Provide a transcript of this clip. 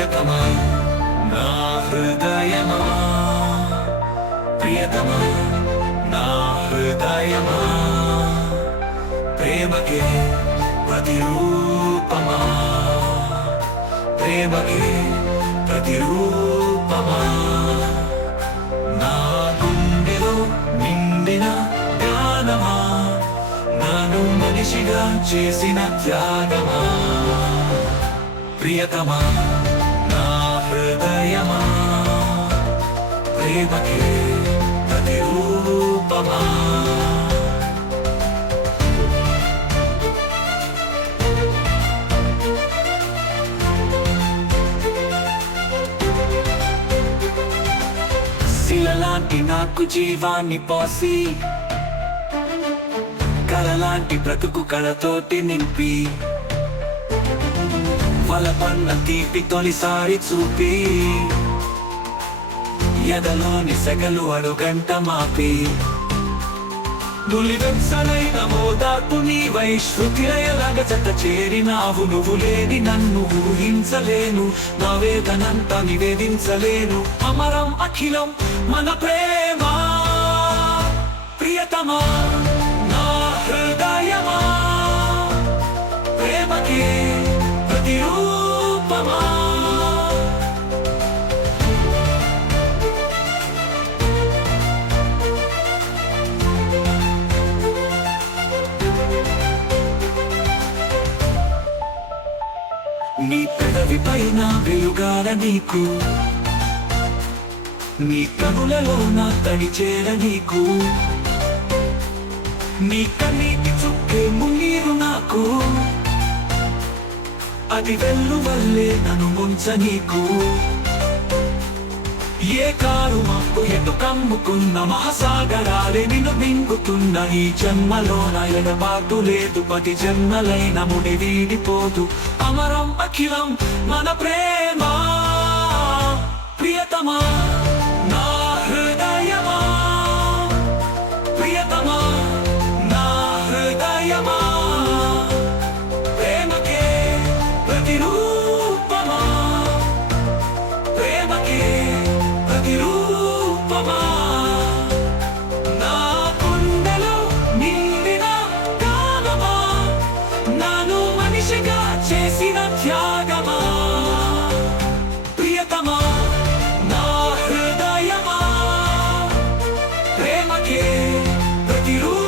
ప్రియతమా నా హృదయమా ప్రియతమా నా హృదయమా ప్రేమకే ప్రతిరూపమా ప్రేమకే ప్రతిరూపమా నా గుండెలో నిండిన జ్ఞానమా నన్ను మనిషిగా చేసిన త్యాగమా ప్రియతమా హృదయమా? ప్రేమకే ప్రతిరూపమా శిలలాంటి నాకు జీవాన్ని పోసి కలలాంటి బ్రతుకు కళతోటి నింపి పాలపన్న తీపి తొలిసారి చూపి. ఎదలోని సెగలు అడుగంట మాపి. నులివెంసలైన మోదార్పు నీవై శృతిలయలగ జత చేరినావు. నువ్వు లేని నన్ను ఊహించలేను. నా వేదనంతా నివేదించలేను. అమరం అఖిలం మన ప్రేమ. ప్రియతమా నా హృదయమా. ప్రేమకే ప్రతిరూపమా నీ పెదవి పైన వెలుగాల నీకు. నీ కనులలో నా తడి చేర నీకు. నీ కన్నీటి చుక్కే మున్నీరు నాకు. అది వెల్లు వల్లే నన్ను ముంచ నీకు ఏ కారు మాకు ఎటు కమ్ముకున్న మహాసాగరాలే నిన్ను మింగుతున్న ఈ జన్మలో ఎడబాటు లేదు పది జన్మలైన ముడి వీడిపోదు. అమరం అఖిలం మన ప్రేమ ప్రియతమా? హృదయమా ప్రేమకే ప్రతిరూపమా